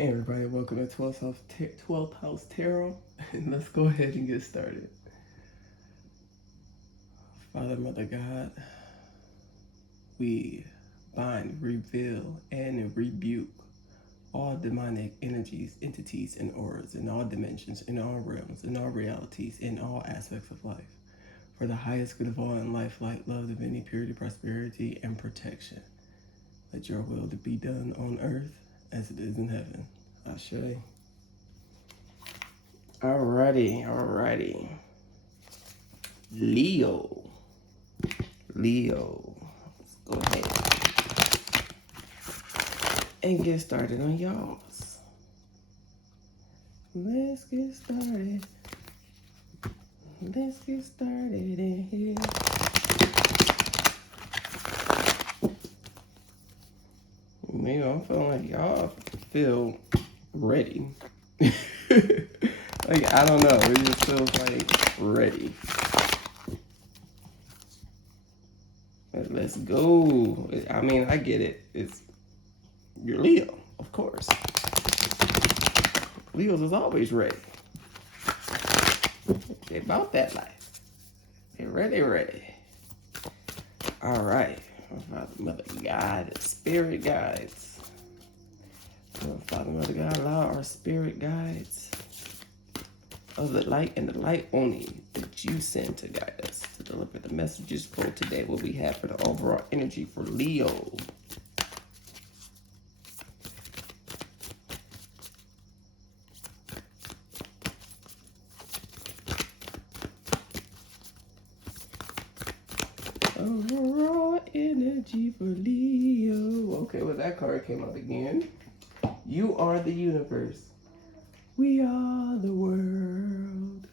Hey everybody, welcome to 12th House Tarot. And let's go ahead and get started. Father, Mother God, we bind, reveal, and rebuke all demonic energies, entities, and auras in all dimensions, in all realms, in all realities, in all aspects of life. For the highest good of all in life, light, love, divinity, purity, prosperity, and protection. Let your will to be done on earth as it is in heaven. Ashe. Alrighty. Leo. Let's go ahead and get started on y'all's. Let's get started in here. Maybe I'm feeling like y'all feel ready. Like, I don't know. It just feels like ready. But let's go. I mean, I get it. You're Leo, of course. Leos is always ready. They about that life. They're ready. All right. Father, Mother God, spirit guides. Father, Mother God, allow our spirit guides of the light and the light only that you send to guide us to deliver the messages for today, what we have for the overall energy for Leo. Overall energy for Leo. Okay, well, that card came up again. You are the universe. We are the world.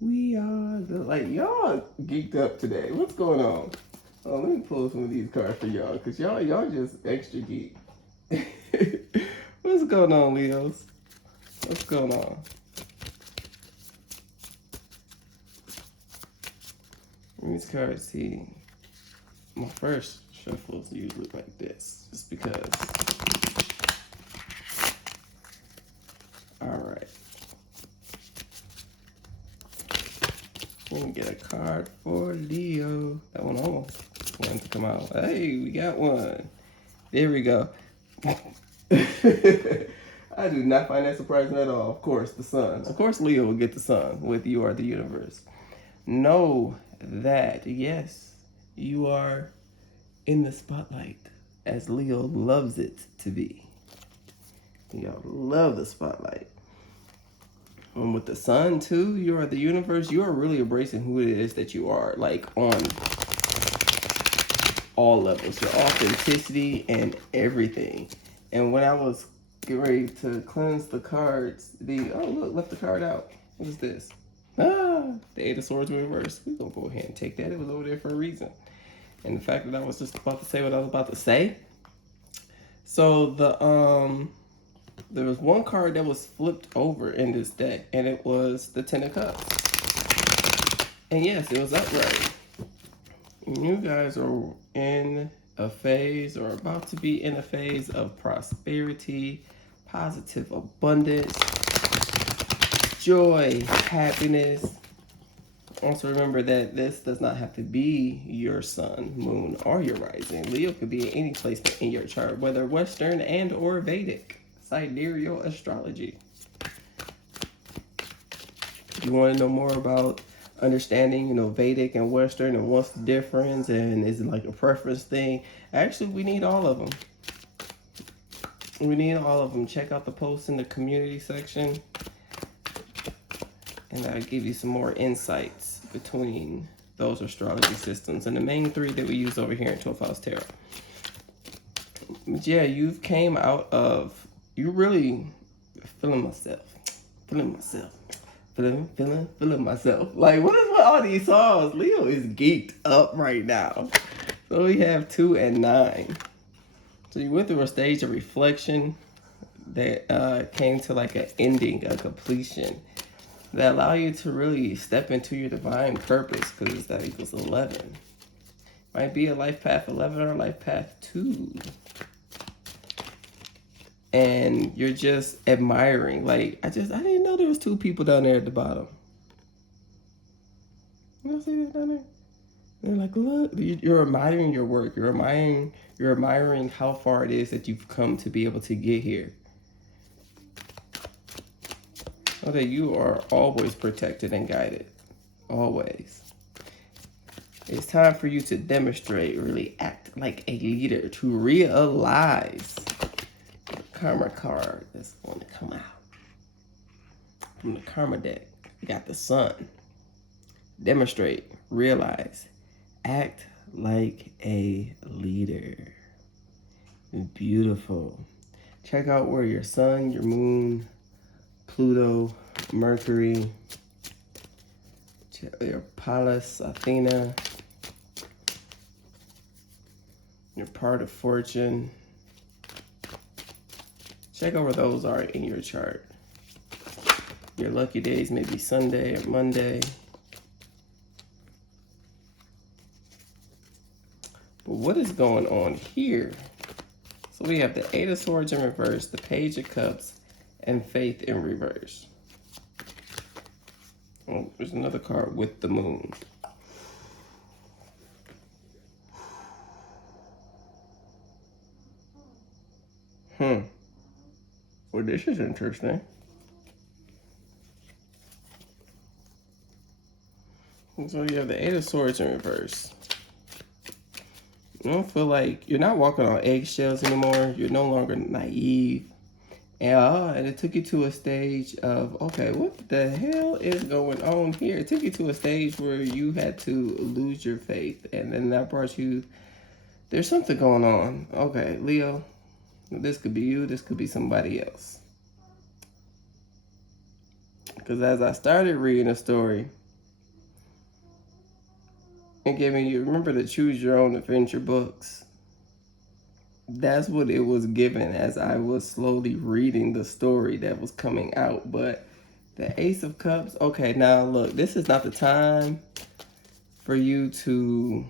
We are the... Like, y'all geeked up today. What's going on? Oh, let me pull some of these cards for y'all, because y'all just extra geek. What's going on, Leos? What's going on? These cards, see, my first shuffles usually like this, just because. All right. Let me get a card for Leo. That one almost wanted to come out. Hey, we got one. There we go. I do not find that surprising at all. Of course, the sun. Of course, Leo will get the sun with You Are the Universe. Know that, yes, you are in the spotlight as Leo loves it to be. Y'all love the spotlight. And with the sun too, You Are the Universe, you are really embracing who it is that you are, like on all levels, your authenticity and everything. And when I was getting ready to cleanse the cards, oh look, left the card out. What is this? The Eight of Swords in reverse. We're gonna go ahead and take that. It was over there for a reason. And the fact that I was just about to say what I was about to say. So there was one card that was flipped over in this deck, and it was the Ten of Cups. And yes, it was upright. You guys are in a phase, or about to be in a phase of prosperity, positive abundance, joy, happiness. Also remember that this does not have to be your sun, moon, or your rising. Leo could be in any placement in your chart, whether Western and or Vedic, sidereal astrology. If you want to know more about understanding, Vedic and Western and what's the difference and is it like a preference thing, actually we need all of them. Check out the post in the community section, and I'll give you some more insights between those astrology systems and the main three that we use over here in 12th House Tarot. But yeah, you've came out of, you really feeling myself. Like, what is with all these songs? Leo is geeked up right now. So we have 2 and 9. So you went through a stage of reflection that came to like an ending, a completion, that allow you to really step into your divine purpose, because that equals 11. Might be a life path 11 or a life path 2. and you're just admiring. Like, I didn't know there was two people down there at the bottom. You don't see that down there? They're like, look, you're admiring your work. You're admiring how far it is that you've come to be able to get here. Okay, you are always protected and guided. Always. It's time for you to demonstrate, really act like a leader, to realize. The karma card that's going to come out from the karma deck. You got the sun. Demonstrate, realize, act like a leader. Beautiful. Check out where your sun, your moon, Pluto, Mercury, your Pallas, Athena, your part of fortune. Check out where those are in your chart. Your lucky days may be Sunday or Monday. But what is going on here? So we have the Eight of Swords in reverse, the Page of Cups, and Faith in reverse. Oh, there's another card with the moon. Well, this is interesting. So you have the Eight of Swords in reverse. You don't feel like you're not walking on eggshells anymore. You're no longer naive. And it took you to a stage of, okay, what the hell is going on here? It took you to a stage where you had to lose your faith. And then that brought you, there's something going on. Okay, Leo, this could be you. This could be somebody else. Because as I started reading the story, it gave me, you remember the Choose Your Own Adventure books? That's what it was given as I was slowly reading the story that was coming out. But the Ace of Cups, okay, now look, this is not the time for you to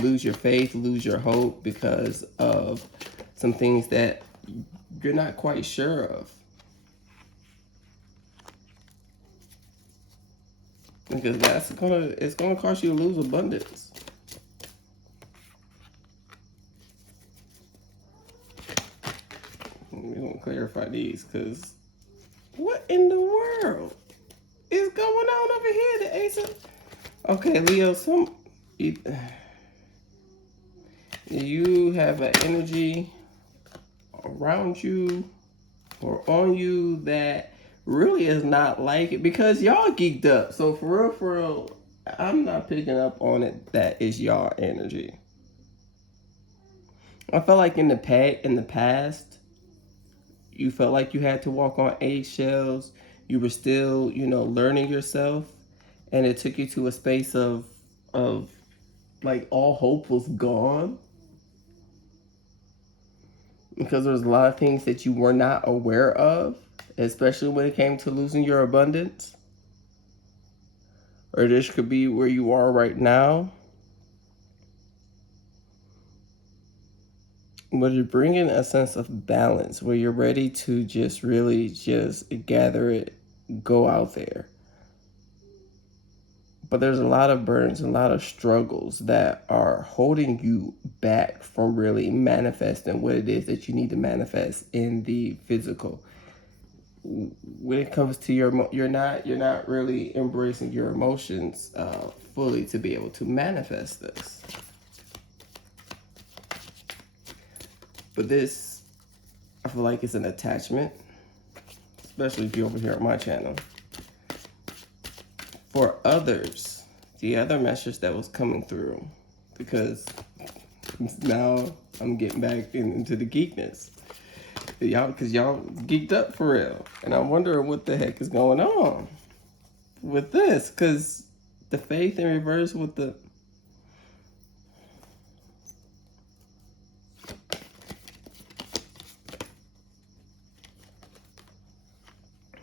lose your faith, lose your hope because of some things that you're not quite sure of. Because it's gonna cause you to lose abundance. We're gonna clarify these, because what in the world is going on over here? The Ace of... Okay, Leo, you have an energy around you or on you that really is not like it, because y'all geeked up. So for real, I'm not picking up on it that is y'all energy. I felt like in the past, you felt like you had to walk on eggshells. You were still, learning yourself, and it took you to a space of like all hope was gone, because there's a lot of things that you were not aware of, especially when it came to losing your abundance. Or this could be where you are right now. But you're bringing a sense of balance where you're ready to just really just gather it, go out there. But there's a lot of burdens, a lot of struggles that are holding you back from really manifesting what it is that you need to manifest in the physical. When it comes to you're not really embracing your emotions fully to be able to manifest this. But this, I feel like it's an attachment, especially if you're over here on my channel. For others, the other message that was coming through, because now I'm getting back into the geekness. Because y'all geeked up for real. And I'm wondering what the heck is going on with this. Because the faith in reverse with the...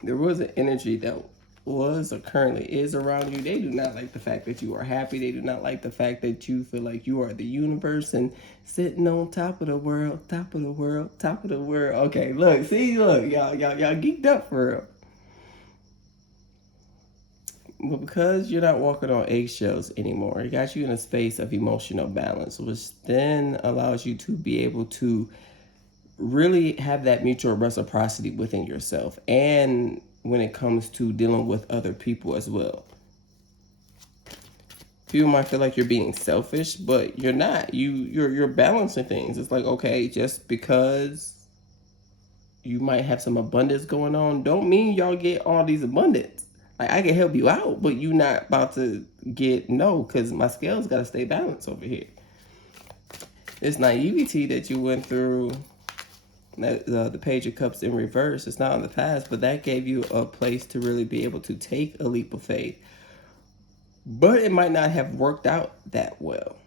There was an energy that was or currently is around you, they do not like the fact that you are happy. They do not like the fact that you feel like you are the universe and sitting on top of the world, top of the world, top of the world. Okay, look, see, look, y'all geeked up for real. But because you're not walking on eggshells anymore, it got you in a space of emotional balance, which then allows you to be able to really have that mutual reciprocity within yourself and when it comes to dealing with other people as well. People might feel like you're being selfish, but you're not. You're balancing things. It's like, okay, just because you might have some abundance going on, don't mean y'all get all these abundance. Like, I can help you out, but you not about to get no, because my scales got to stay balanced over here. This naivety that you went through, the Page of Cups in reverse, it's not in the past, but that gave you a place to really be able to take a leap of faith. But it might not have worked out that well,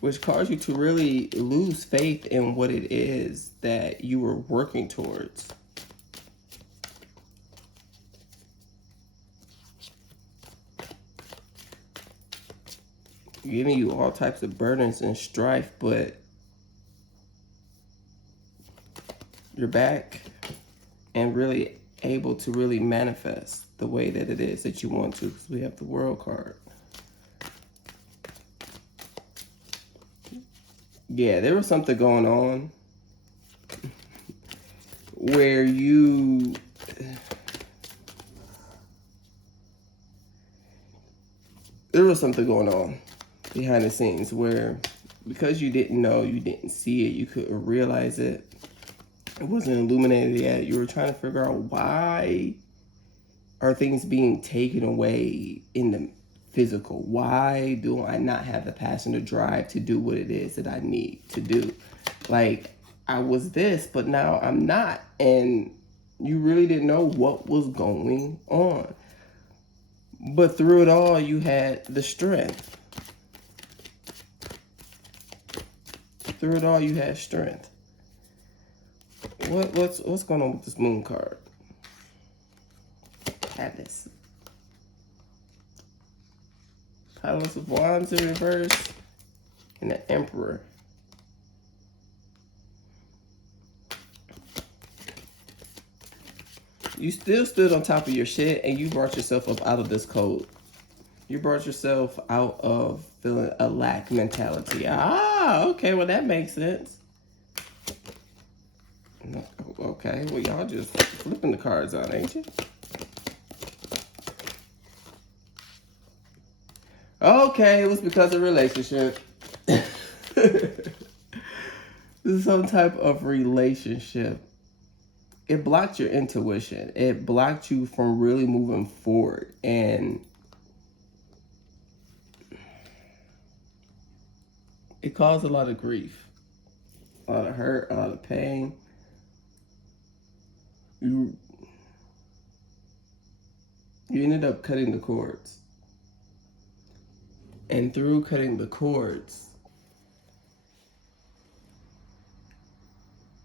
which caused you to really lose faith in what it is that you were working towards. Giving you all types of burdens and strife, but you're back and really able to really manifest the way that it is that you want to, because we have the World card. Yeah, there was something going on where there was something going on behind the scenes where, because you didn't know, you didn't see it, you couldn't realize it, it wasn't illuminated yet, you were trying to figure out why are things being taken away in the physical? Why do I not have the passion or drive to do what it is that I need to do? Like, I was this, but now I'm not. And you really didn't know what was going on. But through it all, you had the strength. Through it all, you had strength. What's going on with this Moon card? Have this. Palace of Wands in reverse and the Emperor. You still stood on top of your shit and you brought yourself up out of this code. You brought yourself out of feeling a lack mentality. Ah, okay, well that makes sense. Okay, well y'all just flipping the cards on, ain't you? Okay, it was because of relationship. This is some type of relationship. It blocked your intuition. It blocked you from really moving forward. And it caused a lot of grief, a lot of hurt, a lot of pain. You ended up cutting the cords. And through cutting the cords,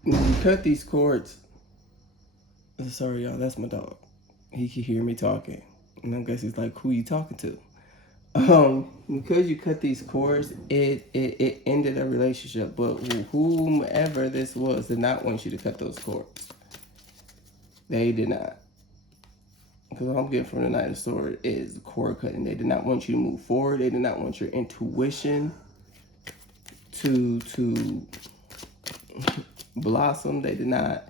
when you cut these cords, sorry y'all, that's my dog. He can hear me talking. And I guess he's like, who you talking to? Because you cut these cords, it ended a relationship. But whomever this was did not want you to cut those cords. They did not. Because all I'm getting from the Knight of Swords is cord cutting. They did not want you to move forward. They did not want your intuition to blossom. They did not.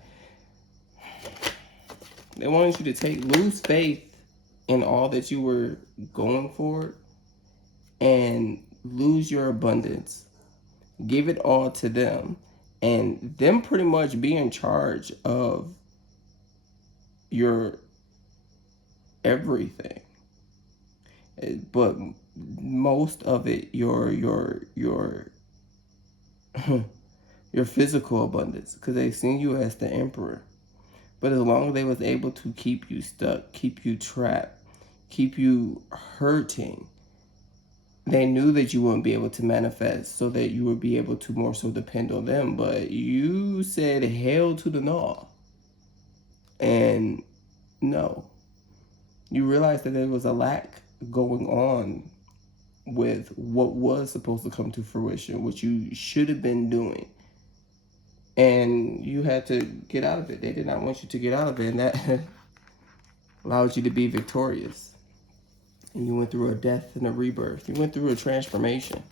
They wanted you to lose faith in all that you were going for and lose your abundance. Give it all to them. And them pretty much be in charge of your everything. But most of it, your your physical abundance, because they seen you as the emperor. But as long as they was able to keep you stuck, keep you trapped, keep you hurting, they knew that you wouldn't be able to manifest, so that you would be able to more so depend on them. But you said hell to the no. And No. You realized that there was a lack going on with what was supposed to come to fruition, what you should have been doing. And you had to get out of it. They did not want you to get out of it, and that allowed you to be victorious. And you went through a death and a rebirth. You went through a transformation.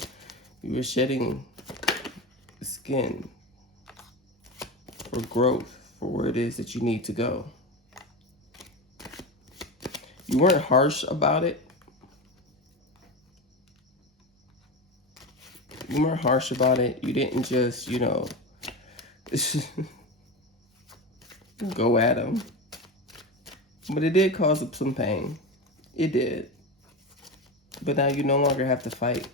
You were shedding skin for growth, for where it is that you need to go. You weren't harsh about it. You weren't harsh about it. You didn't just, go at them. But it did cause some pain. It did. But now you no longer have to fight.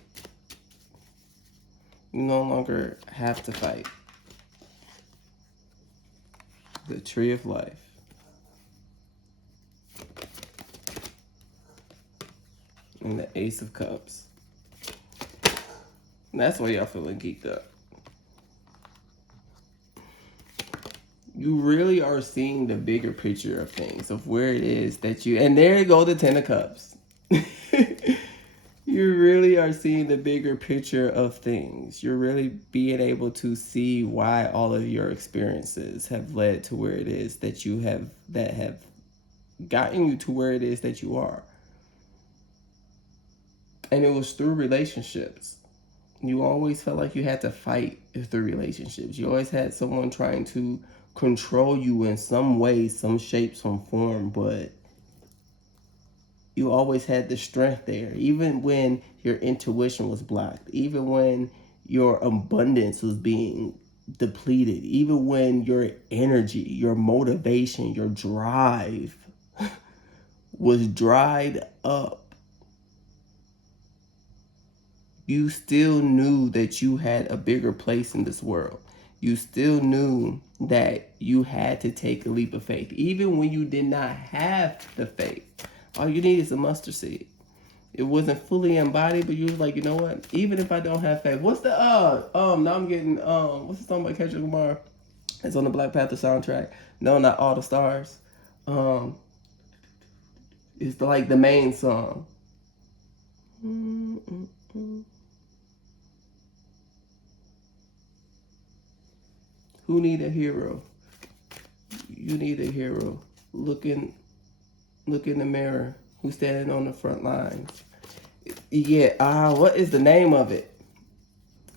You no longer have to fight. The tree of life. And the Ace of Cups. And that's why y'all feeling geeked up. You really are seeing the bigger picture of things, of where it is that you... And there you go, the Ten of Cups. You really are seeing the bigger picture of things. You're really being able to see why all of your experiences have led to where it is that you have... that have gotten you to where it is that you are. And it was through relationships. You always felt like you had to fight through relationships. You always had someone trying to control you in some way, some shape, some form, but you always had the strength there. Even when your intuition was blocked, even when your abundance was being depleted, even when your energy, your motivation, your drive was dried up, you still knew that you had a bigger place in this world. You still knew that you had to take a leap of faith. Even when you did not have the faith, all you need is a mustard seed. It wasn't fully embodied, but you was like, you know what? Even if I don't have faith, what's the now I'm getting what's the song by Kendrick Lamar? It's on the Black Panther soundtrack. No, not All the Stars. It's like the main song. Who need a hero? You need a hero. Look in the mirror. Who's standing on the front lines? Yeah, what is the name of it?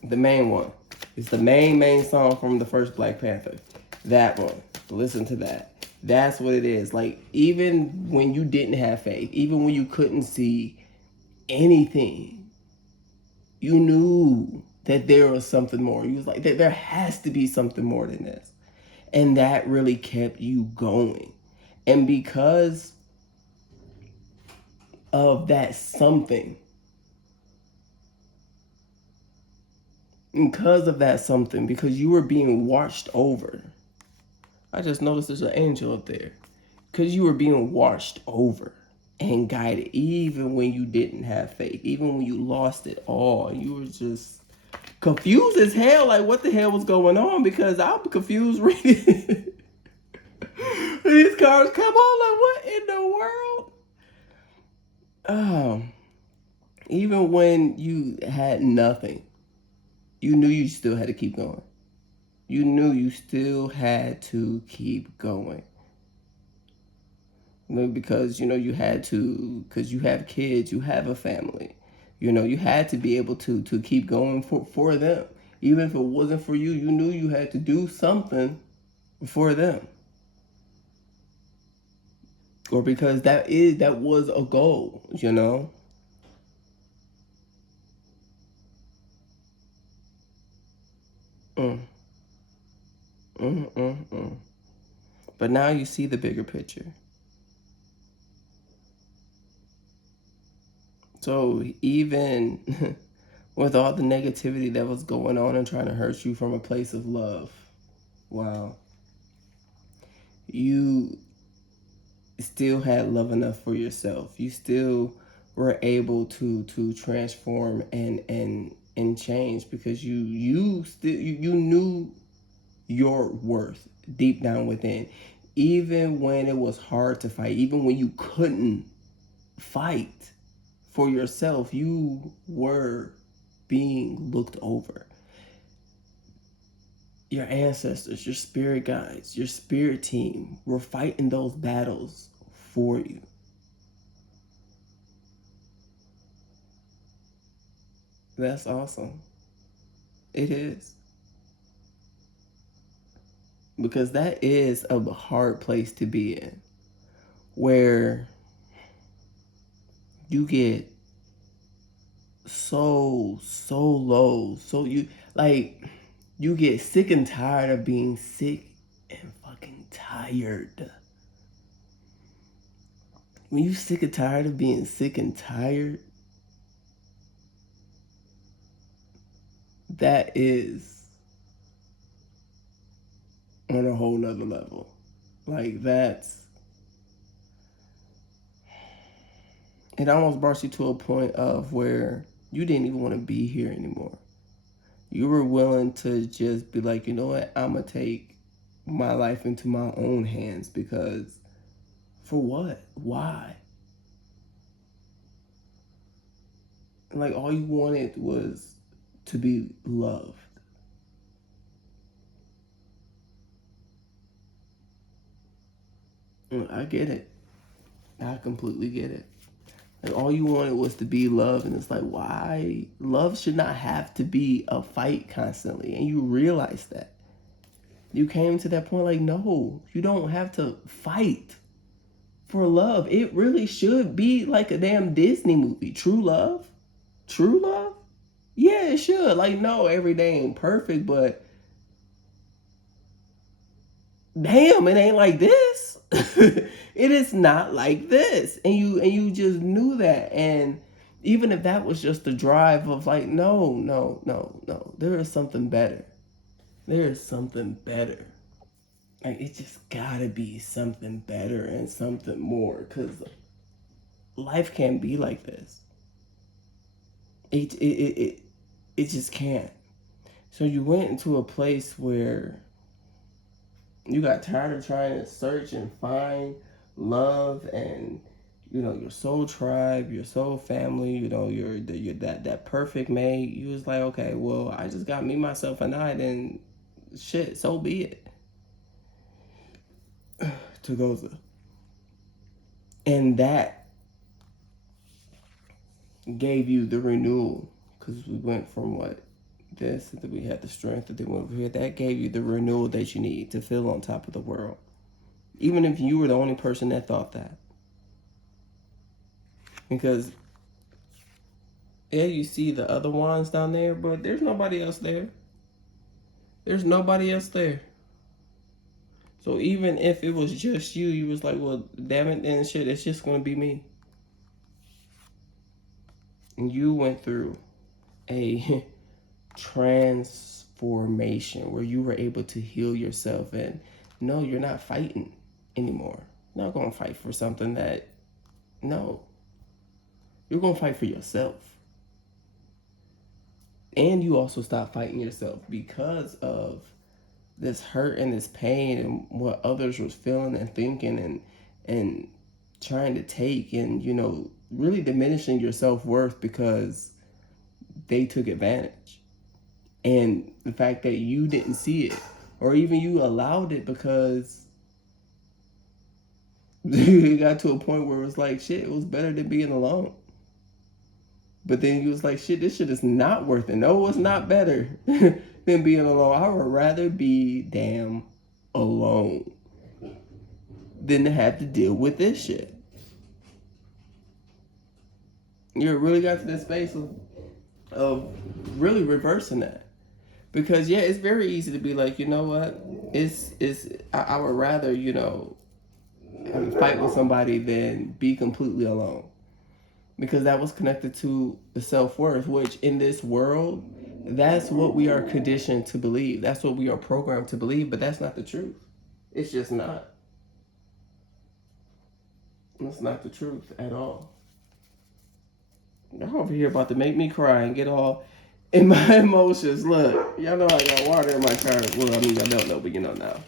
The main one. It's the main song from the first Black Panther. That one. Listen to that. That's what it is. Like, even when you didn't have faith, even when you couldn't see anything, you knew that there was something more. You was like, there has to be something more than this. And that really kept you going. And because of that something, because you were being watched over. I just noticed there's an angel up there. Because you were being watched over and guided, even when you didn't have faith, even when you lost it all. You were just confused as hell, like what the hell was going on, because I'm confused reading these cards come on, like what in the world? Even when you had nothing, you knew you still had to keep going. You knew you still had to keep going. Because, you had to, because you have kids, you have a family. You had to be able to keep going for them. Even if it wasn't for you, you knew you had to do something for them. Or because that was a goal, But now you see the bigger picture. So even with all the negativity that was going on and trying to hurt you from a place of love, wow, you still had love enough for yourself. You still were able to transform and change, because you knew your worth deep down within. even when it was hard to fight, even when you couldn't fight for yourself, you were being looked over. Your ancestors, your spirit guides, your spirit team were fighting those battles for you. That's awesome. It is. Because that is a hard place to be in, where you get so low. So you get sick and tired of being sick and fucking tired. When you sick and tired of being sick and tired, that is on a whole nother level. Like, it almost brought you to a point of where you didn't even want to be here anymore. You were willing to just be like, you know what, I'm going to take my life into my own hands, because for what? Why? Like, all you wanted was to be loved. I get it. I completely get it. Like, all you wanted was to be loved, and it's like, why? Love should not have to be a fight constantly, and you realize that. You came to that point like, no, you don't have to fight for love. It really should be like a damn Disney movie. True love? True love? Yeah, it should. Like, no, every day ain't perfect, but damn, it ain't like this. It is not like this. And you just knew that. And even if that was just the drive of like, no. There is something better. There is something better. Like, it just gotta be something better and something more, because life can't be like this. It just can't. So you went into a place where you got tired of trying to search and find love and, your soul tribe, your soul family, your that perfect mate. You was like, okay, well, I just got me, myself, and I, and shit, so be it. To Goza. And that gave you the renewal, because we went from this, that we had the strength, that went over here. That gave you the renewal that you need to feel on top of the world, even if you were the only person that thought that. Because yeah, you see the other wands down there, but there's nobody else there. There's nobody else there. So even if it was just you, you was like, well, damn it, then shit, it's just gonna be me. And you went through a transformation where you were able to heal yourself, and no, you're not fighting anymore. You're not gonna fight for something that, no. You're gonna fight for yourself. And you also stop fighting yourself because of this hurt and this pain and what others was feeling and thinking and trying to take, and really diminishing your self-worth because they took advantage. And the fact that you didn't see it, or even you allowed it, because you got to a point where it was like, shit, it was better than being alone. But then you was like, shit, this shit is not worth it. No, it's not better than being alone. I would rather be damn alone than to have to deal with this shit. You really got to this space of really reversing that. Because yeah, it's very easy to be like, you know what? I would rather, fight with somebody than be completely alone. Because that was connected to the self-worth, which in this world, that's what we are conditioned to believe. That's what we are programmed to believe, but that's not the truth. It's just not. It's not the truth at all. Y'all over here about to make me cry and get all in my emotions. Look, y'all know I got water in my car. Well, I mean, y'all don't know, but you know now.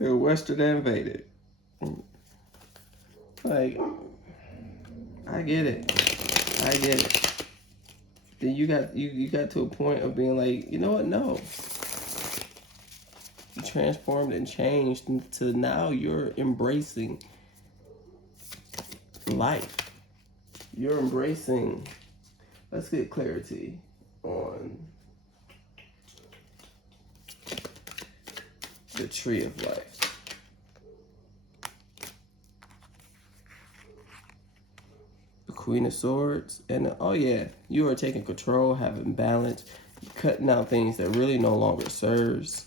Western invaded. Like, I get it. I get it. Then you got to a point of being like, you know what? No. You transformed and changed into now you're embracing life. You're embracing. Let's get clarity on the tree of life. The Queen of Swords. And oh yeah, you are taking control, having balance, cutting out things that really no longer serves,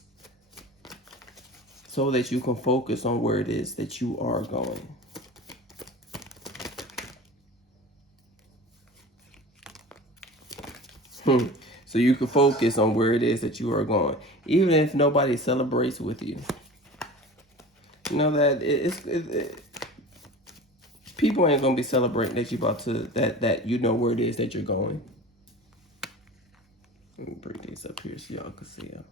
so that you can focus on where it is that you are going. So you can focus on where it is that you are going, even if nobody celebrates with you. You know that people ain't gonna be celebrating that you about to that you know where it is that you're going. Let me bring these up here so y'all can see them.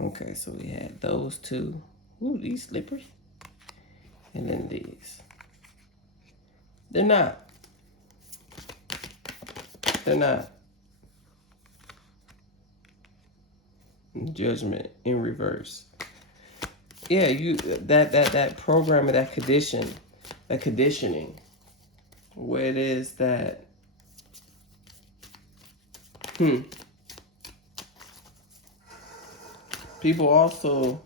Okay, so we had those two. Ooh, these slippers. And then these. They're not. They're not. Judgment in reverse. Yeah, you that programming, that conditioning, where it is that people also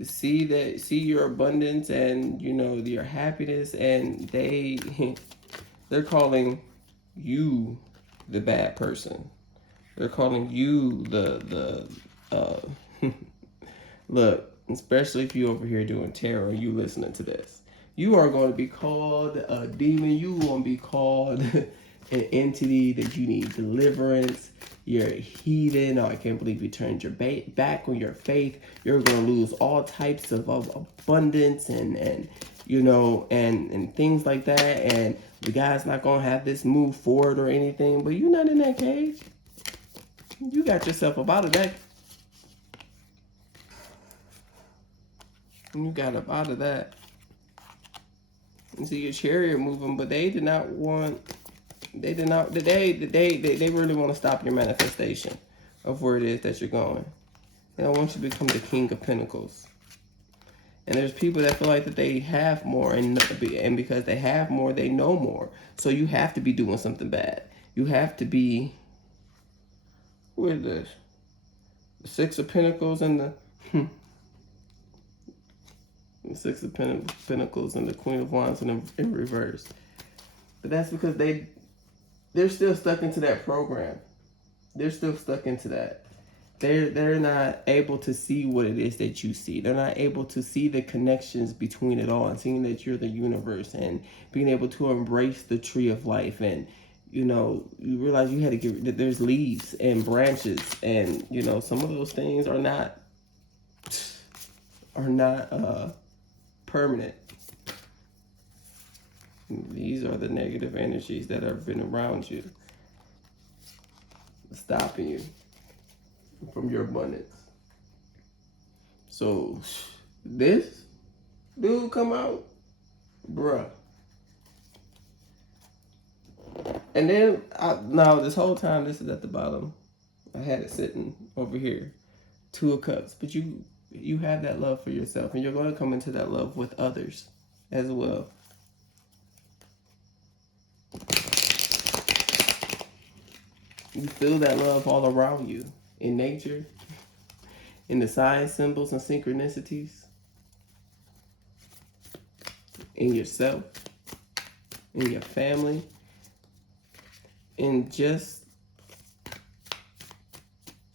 see your abundance and you know your happiness, and they're calling you the bad person. They're calling you the look, especially if you over here doing tarot, you listening to this, you are going to be called a demon. You are going to be called an entity that you need deliverance. You're a heathen. Oh, I can't believe you turned your back on your faith. You're going to lose all types of abundance and you know, and things like that. And the guy's not going to have this move forward or anything. But you're not in that cage. You got yourself up out of that. You got up out of that. You see your chariot moving, but they did not want. They did not. They really want to stop your manifestation of where it is that you're going. They don't want you to become the King of Pentacles. And there's people that feel like that they have more, and because they have more, they know more. So you have to be doing something bad. You have to be. What is this? The Six of Pentacles and the Six of Pentacles and the Queen of Wands in reverse. But that's because they're still stuck into that program. They're still stuck into that. They're not able to see what it is that you see. They're not able to see the connections between it all and seeing that you're the universe and being able to embrace the tree of life. And you know, you realize you had to get that there's leaves and branches, and you know some of those things are not permanent. These are the negative energies that have been around you, stopping you from your abundance. So this dude come out, bruh. And then now this whole time, this is at the bottom. I had it sitting over here, Two of Cups. But you have that love for yourself, and you're going to come into that love with others as well. You feel that love all around you, in nature, in the signs, symbols, and synchronicities, in yourself, in your family, and just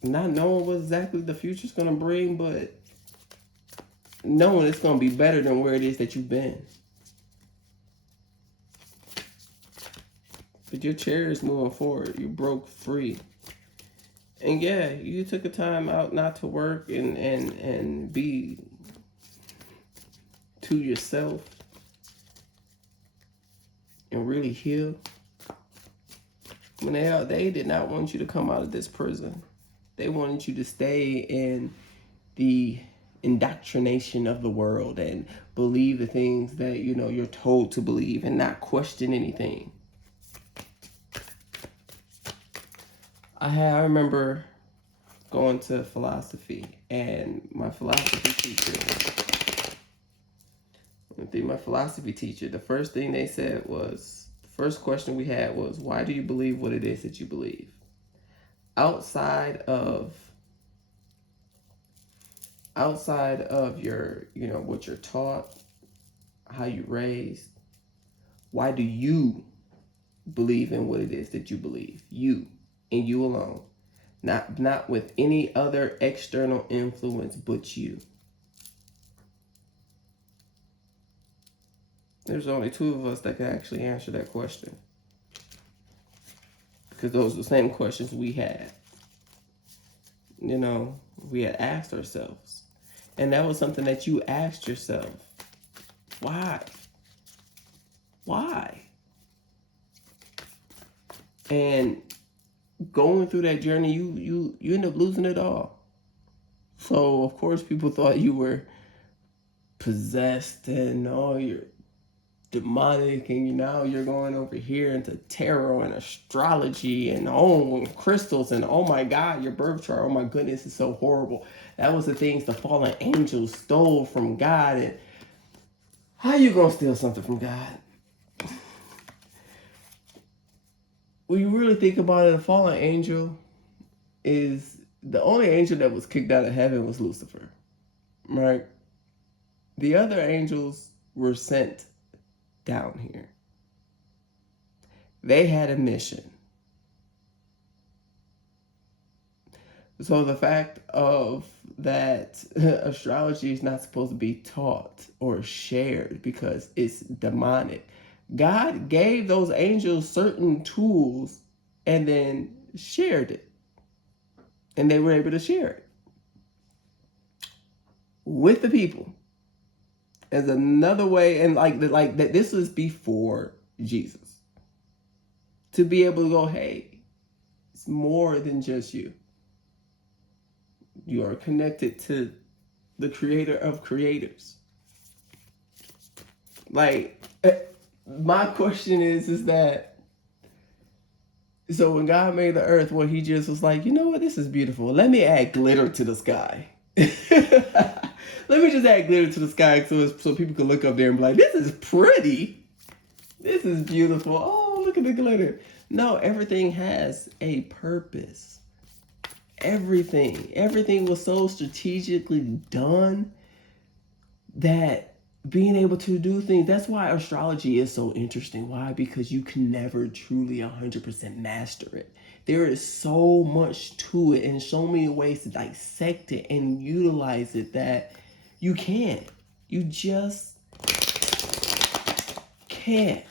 not knowing what exactly the future's going to bring, but knowing it's going to be better than where it is that you've been. But your chair is moving forward. You broke free. And yeah, you took a time out not to work and be to yourself and really heal. When they did not want you to come out of this prison. They wanted you to stay in the indoctrination of the world and believe the things that, you know, you're told to believe and not question anything. I remember going to philosophy, and my philosophy teacher, the first thing they said was, the first question we had was, why do you believe what it is that you believe? Outside of your, you know, what you're taught, how you raised, why do you believe in what it is that you believe? You and you alone. Not with any other external influence but you. There's only two of us that can actually answer that question, because those are the same questions we had. You know, we had asked ourselves. And that was something that you asked yourself. Why? Why? And going through that journey, you end up losing it all. So, of course, people thought you were possessed and, oh, you're demonic, and now you're going over here into tarot and astrology and crystals, and oh my God, your birth chart, oh my goodness, it's so horrible. That was the things the fallen angels stole from God. And how you gonna steal something from God? When you really think about it, a fallen angel is the only angel that was kicked out of heaven was Lucifer, right? The other angels were sent down here. They had a mission. So the fact of that astrology is not supposed to be taught or shared because it's demonic. God gave those angels certain tools and then shared it. And they were able to share it with the people as another way. And like that, this was before Jesus. To be able to go, hey, it's more than just you. You are connected to the creator of creators. Like, my question is that, so when God made the earth, well, he just was like, you know what, this is beautiful. Let me add glitter to the sky. Let me just add glitter to the sky so people can look up there and be like, this is pretty. This is beautiful. Oh, look at the glitter. No, everything has a purpose. Everything was so strategically done that being able to do things, that's why astrology is so interesting. Why? Because you can never truly 100% master it. There is so much to it and so many ways to dissect it and utilize it that you can't. You just can't.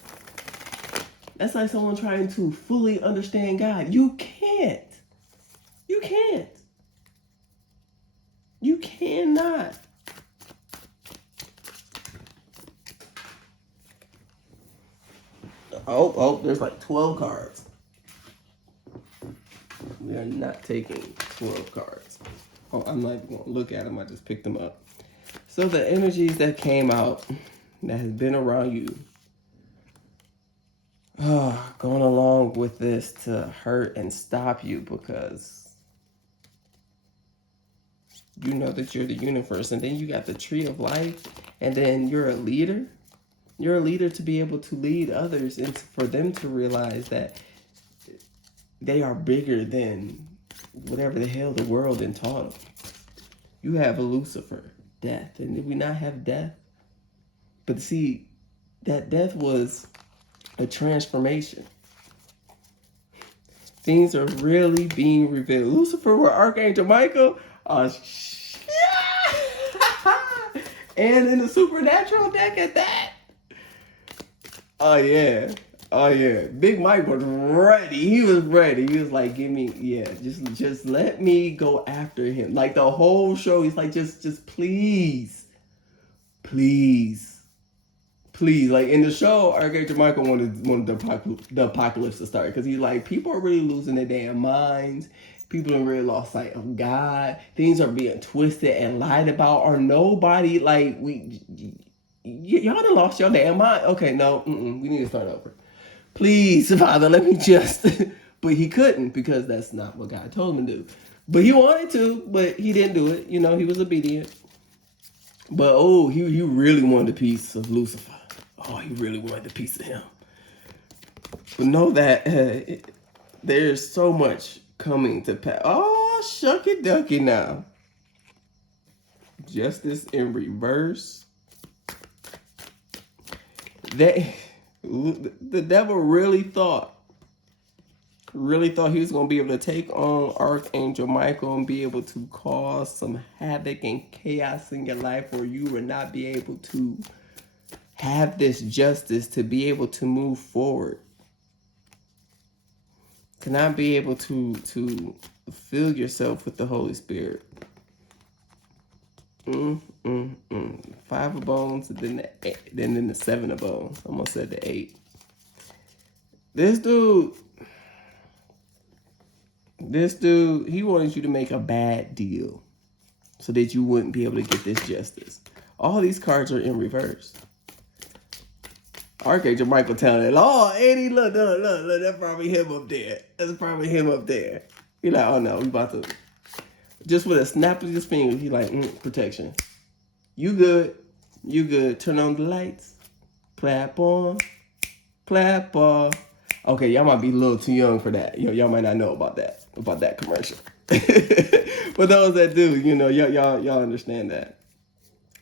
That's like someone trying to fully understand God. You can't. You can't. You cannot. Oh, there's like 12 cards. We are not taking 12 cards. Oh, I'm not even going to look at them. I just picked them up. So the energies that came out, that has been around you, going along with this to hurt and stop you, because you know that you're the universe, and then you got the tree of life, and then you're a leader. You're a leader to be able to lead others and for them to realize that they are bigger than whatever the hell the world done taught them. You have a Lucifer, death. And did we not have death? But see, that death was a transformation. Things are really being revealed. Lucifer with Archangel Michael. And in the supernatural deck at that. Oh yeah. Big Mike was ready. He was ready. He was like, give me, just let me go after him. Like the whole show, he's like, just please. Like in the show, Archangel Michael wanted the apocalypse to start, because he's like, people are really losing their damn minds. People have really lost sight of God. Things are being twisted and lied about, or nobody like y'all done lost your damn mind. Okay, no, we need to start over. Please, Father, let me just. But he couldn't because that's not what God told him to do. But he wanted to, but he didn't do it. You know, he was obedient. But he really wanted a piece of Lucifer. Oh, he really wanted a piece of him. But know that there's so much coming to pass. Oh, shucky ducky now. Justice in reverse. The devil really thought he was going to be able to take on Archangel Michael and be able to cause some havoc and chaos in your life, where you would not be able to have this justice to be able to move forward. Cannot be able to fill yourself with the Holy Spirit. 5 of bones, and then the 7 of bones. Almost said the 8. This dude, he wanted you to make a bad deal so that you wouldn't be able to get this justice. All these cards are in reverse. Archangel Michael telling it, oh, Eddie, look, that's probably him up there. That's probably him up there. You're like, oh no, we about to, just with a snap of his fingers, he like, protection. You good. Turn on the lights. Clap on. Okay, y'all might be a little too young for that. Y'all might not know about that commercial. For those that do, y'all understand that.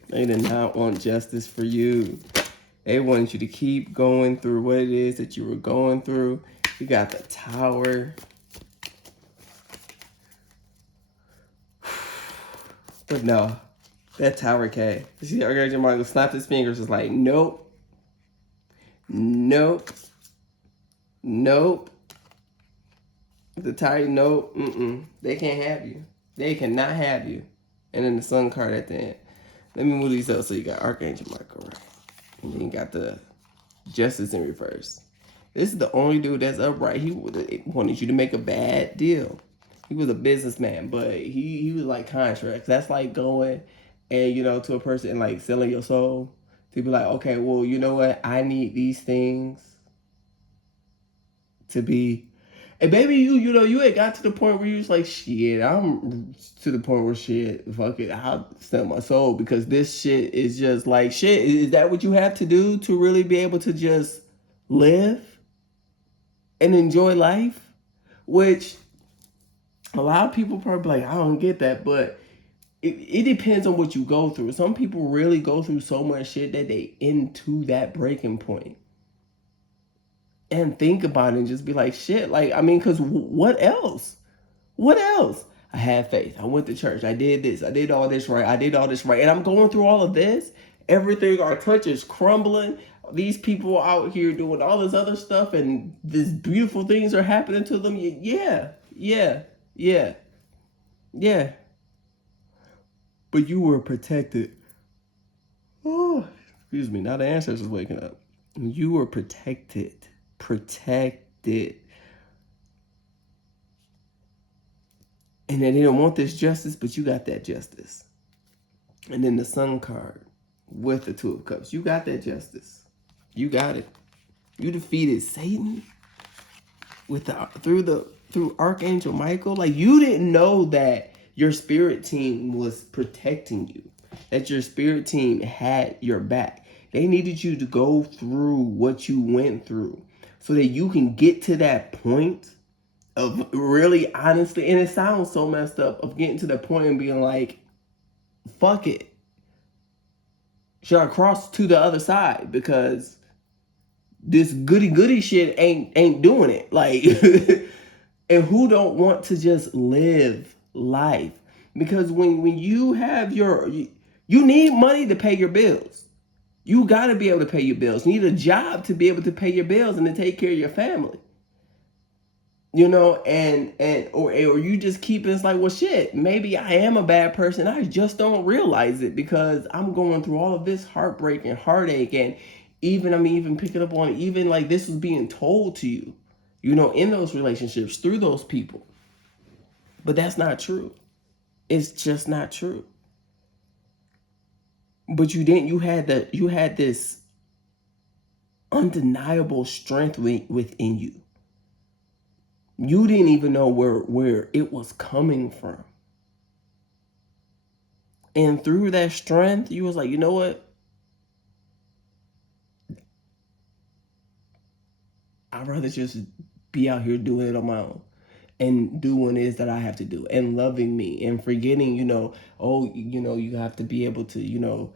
They did not want justice for you. They wanted you to keep going through what it is that you were going through. You got the Tower. But no, that Tower came. You see, Archangel Michael snapped his fingers. Was like, nope. The Tower, nope. They can't have you. They cannot have you. And then the Sun card at the end. Let me move these up so you got Archangel Michael, right? And then you got the Justice in reverse. This is the only dude that's upright. He wanted you to make a bad deal. He was a businessman, but he was like contracts. That's like going and, to a person and like selling your soul. To be like, okay, well, you know what? I need these things to be. And baby, you had got to the point where you was like, shit, I'm to the point where shit, fuck it, I'll sell my soul because this shit is just like shit. Is that what you have to do to really be able to just live and enjoy life? Which a lot of people probably like, I don't get that, but it depends on what you go through. Some people really go through so much shit that they into that breaking point. And think about it and just be like, shit, like, I mean, because what else? What else? I had faith. I went to church. I did this. I did all this right. And I'm going through all of this. Everything I touch is crumbling. These people out here doing all this other stuff and these beautiful things are happening to them. Yeah. But you were protected. Oh, excuse me. Now the ancestors waking up. You were protected. And then they don't want this justice, but you got that justice. And then the Sun card with the 2 of Cups. You got that justice. You got it. You defeated Satan through Archangel Michael. Like, you didn't know that your spirit team was protecting you. That your spirit team had your back. They needed you to go through what you went through so that you can get to that point of really honestly, and it sounds so messed up, of getting to the point and being like, fuck it. Should I cross to the other side? Because this goody shit ain't doing it. Like, and who don't want to just live life? Because when you have you need money to pay your bills. You got to be able to pay your bills. You need a job to be able to pay your bills and to take care of your family. Or you just keep it, it's like, well, shit, maybe I am a bad person. I just don't realize it because I'm going through all of this heartbreak and heartache. And even picking up on it, even like this was being told to you, in those relationships through those people. But that's not true. It's just not true. But you had this undeniable strength within you. You didn't even know where it was coming from. And through that strength, you was like, you know what? I'd rather just be out here doing it on my own and doing what it is that I have to do and loving me and forgetting, you have to be able to,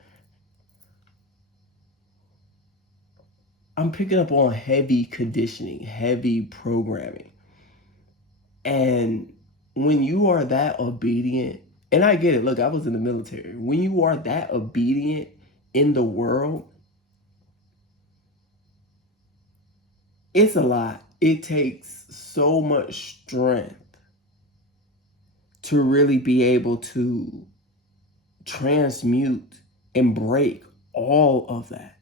I'm picking up on heavy conditioning, heavy programming. And when you are that obedient, and I get it, look, I was in the military. When you are that obedient in the world, it's a lot. It takes so much strength to really be able to transmute and break all of that.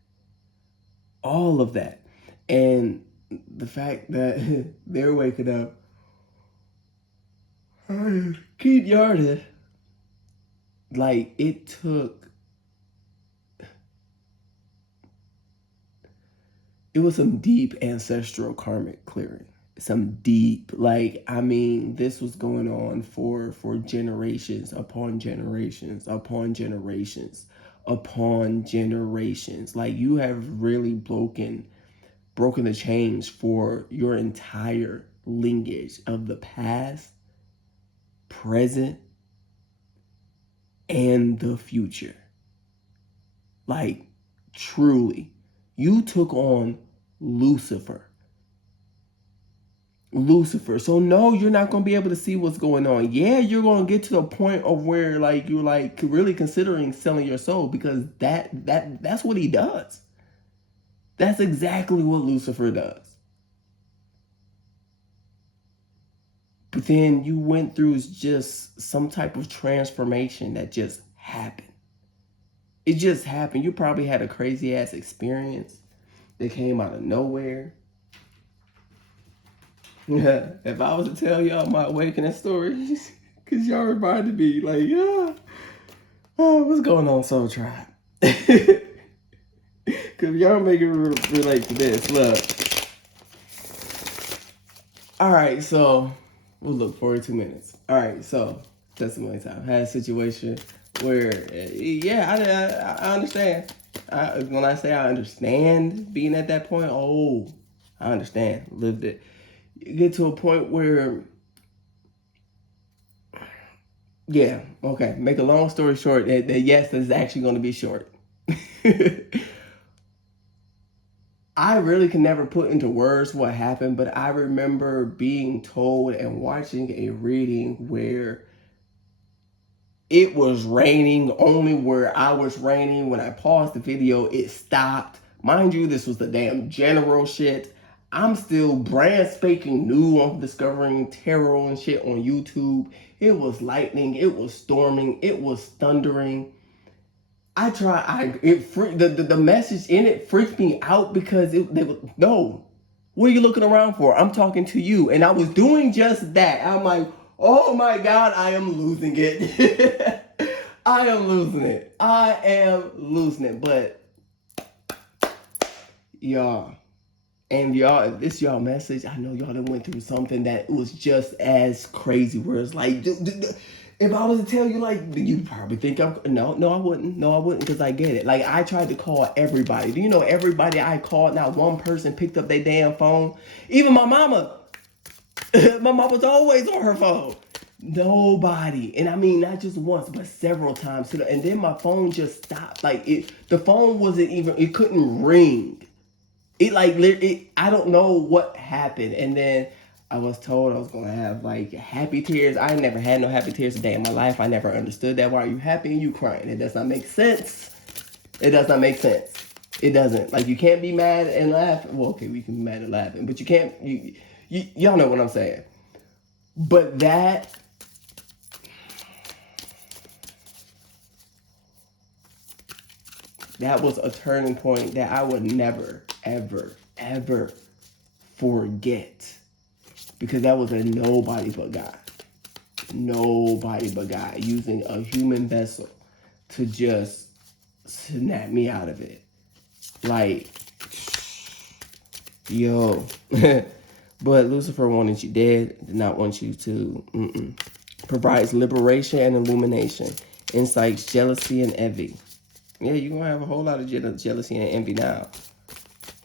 All of that. And the fact that they're waking up, keep yarding. Like it was some deep ancestral karmic clearing. Some deep, this was going on for generations upon generations upon generations upon generations. Like you have really broken the chains for your entire lineage of the past, present, and the future. Like truly, you took on Lucifer. So no, you're not going to be able to see what's going on. Yeah, you're going to get to the point of where you're really considering selling your soul, because that's what he does. That's exactly what Lucifer does. But then you went through just some type of transformation that just happened. It just happened. You probably had a crazy ass experience that came out of nowhere. Yeah, if I was to tell y'all my awakening stories, because y'all reminded me, what's going on, Soul Tribe? Because y'all make it relate to this. Look. All right, so we'll look 42 minutes. All right, so testimony time. Had a situation where, I understand. When I say I understand being at that point, I understand. Lived it. You get to a point where, make a long story short, yes, this is actually going to be short. I really can never put into words what happened, but I remember being told and watching a reading where it was raining only where I was raining. When I paused the video, it stopped. Mind you, this was the damn general shit. I'm still brand spanking new on discovering tarot and shit on YouTube. It was lightning, it was storming, it was thundering. The message in it freaked me out because no. What are you looking around for? I'm talking to you. And I was doing just that. I'm like, oh my God, I am losing it. I am losing it. But y'all, this y'all message, I know y'all done went through something that was just as crazy, where it's like, if I was to tell you, you'd probably think I wouldn't, because I get it. I tried to call everybody. Do you know everybody I called, not one person picked up their damn phone? Even my mama. My mama's always on her phone. Nobody. And I mean, not just once, but several times. And then my phone just stopped. The phone wasn't even, it couldn't ring. I don't know what happened. And then I was told I was going to have happy tears. I never had no happy tears a day in my life. I never understood that. Why are you happy and you crying? It does not make sense. It does not make sense. It doesn't. You can't be mad and laugh. Well, okay, we can be mad and laughing, but you can't, y'all know what I'm saying. But that was a turning point that I would never, ever, ever forget. Because that was a nobody but God. nobody but God, using a human vessel to just snap me out of it. Like, yo. But Lucifer wanted you dead, did not want you to. Provides liberation and illumination, incites jealousy and envy. Yeah, you're going to have a whole lot of jealousy and envy now.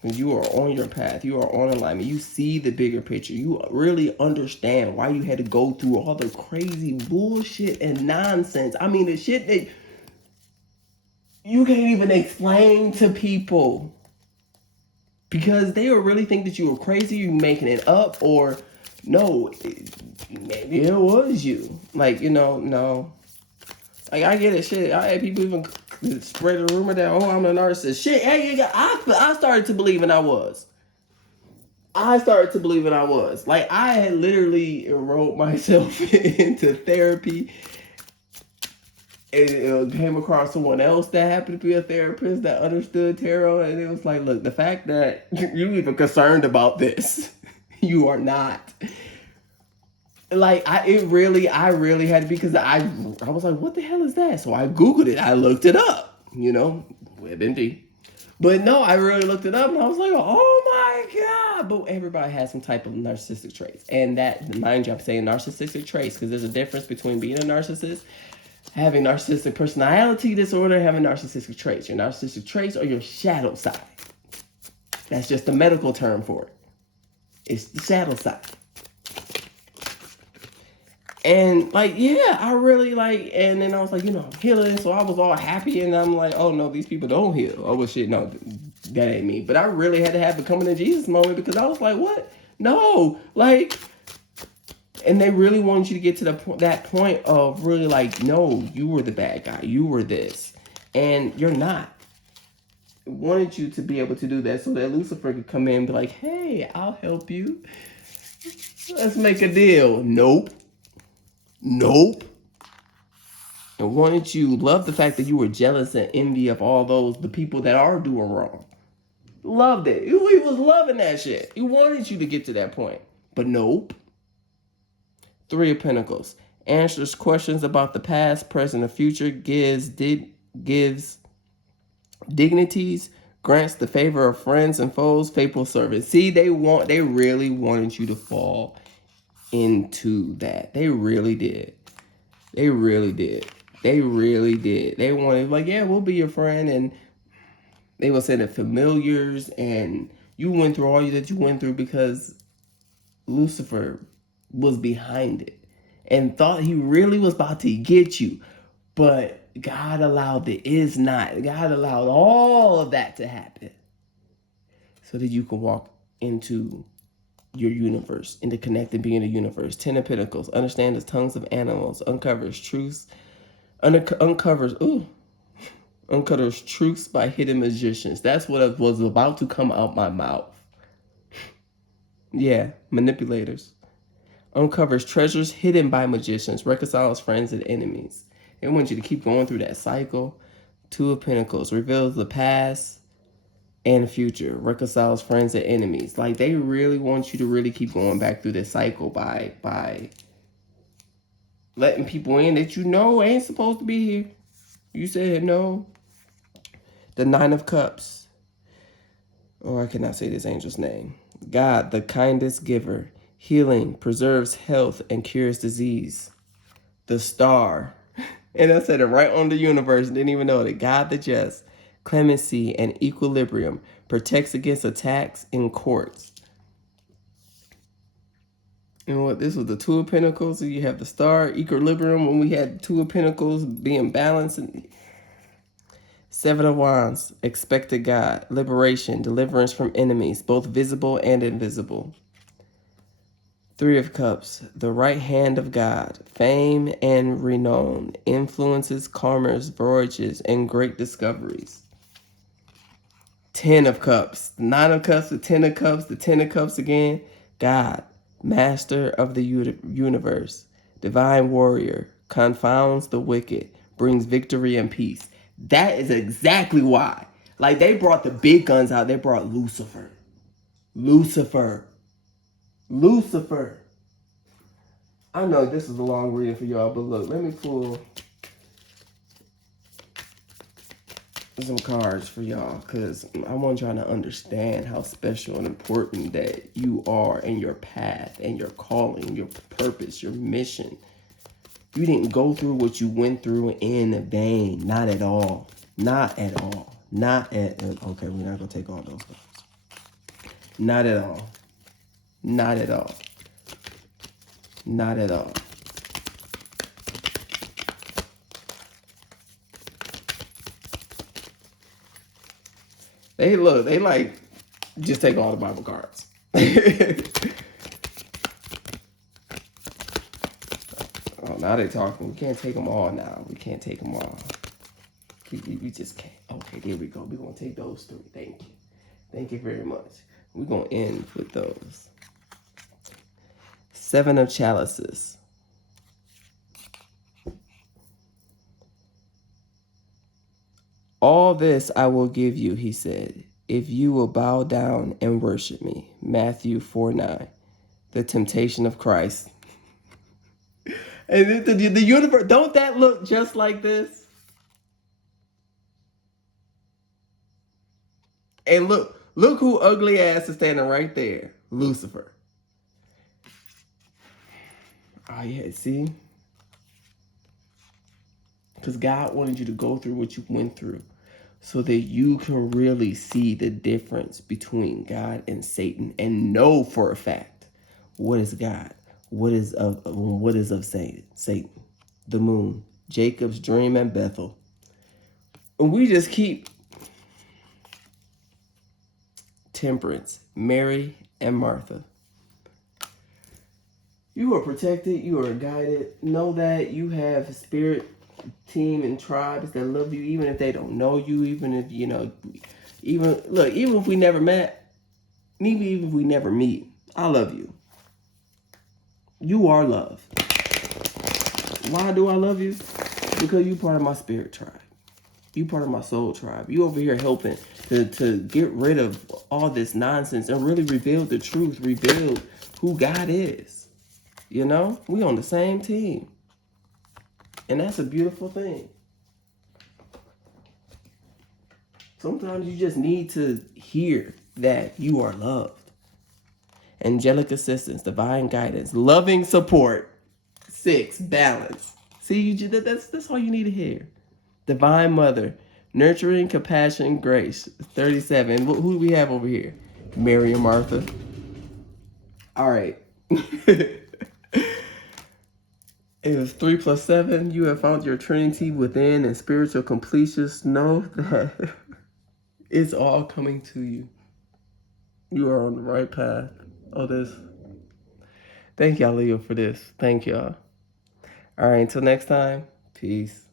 And you are on your path. You are on alignment. You see the bigger picture. You really understand why you had to go through all the crazy bullshit and nonsense. I mean, the shit that you can't even explain to people. Because they will really think that you were crazy, you making it up, or no, maybe it was you. Like, no. Like, I get it, shit. I had people even spread the rumor that, oh, I'm a narcissist. Shit, I started to believe I was. Like, I had literally enrolled myself into therapy. It came across someone else that happened to be a therapist that understood tarot, and it was like, look, the fact that you even concerned about this, you are not. Like, I really had to, because I was like, what the hell is that? So I Googled it, I looked it up, WebMD. But no, I really looked it up, and I was like, oh my God. But everybody has some type of narcissistic traits. And that, mind you, I'm saying narcissistic traits, because there's a difference between being a narcissist, having narcissistic personality disorder, having narcissistic traits. Your narcissistic traits are your shadow side. That's just the medical term for it. It's the shadow side. And like, yeah, I really like, and then I was like, I'm healing. So I was all happy, and I'm like, oh no, these people don't heal. Oh, well, shit, no, that ain't me. But I really had to have a coming to Jesus moment, because I was like, what? No, like, and they really wanted you to get to that point of really like, no, you were the bad guy. You were this. And you're not. Wanted you to be able to do that so that Lucifer could come in and be like, hey, I'll help you. Let's make a deal. Nope. And wanted you, love the fact that you were jealous and envy of all the people that are doing wrong. Loved it. He was loving that shit. He wanted you to get to that point. But nope. 3 of Pentacles. Answers questions about the past, present, and future. Gives dignities. Grants the favor of friends and foes. Faithful servants. See, they really wanted you to fall into that. They really did. They wanted, like, yeah, we'll be your friend. And they will send it familiars. And you went through all that you went through because Lucifer was behind it and thought he really was about to get you. But God allowed the is not. God allowed all of that to happen so that you can walk into your universe, into connected being a universe. 10 of Pentacles. Understand the tongues of animals. Uncovers truths. Uncovers truths by hidden magicians. That's what was about to come out my mouth. Yeah, manipulators. Uncovers treasures hidden by magicians. Reconciles friends and enemies. They want you to keep going through that cycle. 2 of Pentacles. Reveals the past and future. Reconciles friends and enemies. Like, they really want you to really keep going back through this cycle by letting people in that ain't supposed to be here. You said no. The 9 of Cups. Oh, I cannot say this angel's name. God, the kindest giver. Healing, preserves health, and cures disease. The Star. And I said it right on the universe. Didn't even know it. God the just. Clemency and equilibrium. Protects against attacks in courts. And what, this was the 2 of Pentacles. So you have the Star, equilibrium. When we had 2 of Pentacles being balanced. And 7 of Wands. Expected God. Liberation. Deliverance from enemies. Both visible and invisible. 3 of Cups, the right hand of God, fame and renown, influences, karmas, voyages, and great discoveries. 10 of Cups, 9 of Cups, the 10 of Cups, the 10 of Cups again. God, master of the universe, divine warrior, confounds the wicked, brings victory and peace. That is exactly why. Like, they brought the big guns out. They brought Lucifer. I know this is a long reading for y'all, but look, let me pull some cards for y'all, because I want y'all to understand how special and important that you are, and your path and your calling, your purpose, your mission. You didn't go through what you went through in vain. Not at all. Not at all. Not at okay, we're not gonna take all those cards. Not at all. Not at all. Not at all. They look, they like, just take all the Bible cards. Oh, now they're talking. We can't take them all now. We can't take them all. We just can't. Okay, there we go. We're going to take those three. Thank you. Thank you very much. We're going to end with those. 7 of chalices. All this I will give you, he said, if you will bow down and worship me. Matthew 4:9. The temptation of Christ. And the universe, don't that look just like this? And look who ugly ass is standing right there. Lucifer. Oh yeah, see? Because God wanted you to go through what you went through so that you can really see the difference between God and Satan and know for a fact what is God, what is of Satan, the moon, Jacob's dream and Bethel. And we just keep temperance, Mary and Martha. You are protected, you are guided. Know that you have a spirit team and tribes that love you, even if they don't know you, even if, even if we never met, maybe even if we never meet, I love you. You are love. Why do I love you? Because you part of my spirit tribe. You part of my soul tribe. You over here helping to get rid of all this nonsense and really reveal the truth, reveal who God is. We on the same team. And that's a beautiful thing. Sometimes you just need to hear that you are loved. Angelic assistance, divine guidance, loving support. 6, balance. See, that's all you need to hear. Divine mother, nurturing, compassion, grace. 37. Who do we have over here? Mary and Martha. All right. It was 3 plus 7. You have found your trinity within and spiritual completion. Know that it's all coming to you. You are on the right path. Thank y'all, Leo, for this. Thank y'all. All right, until next time. Peace.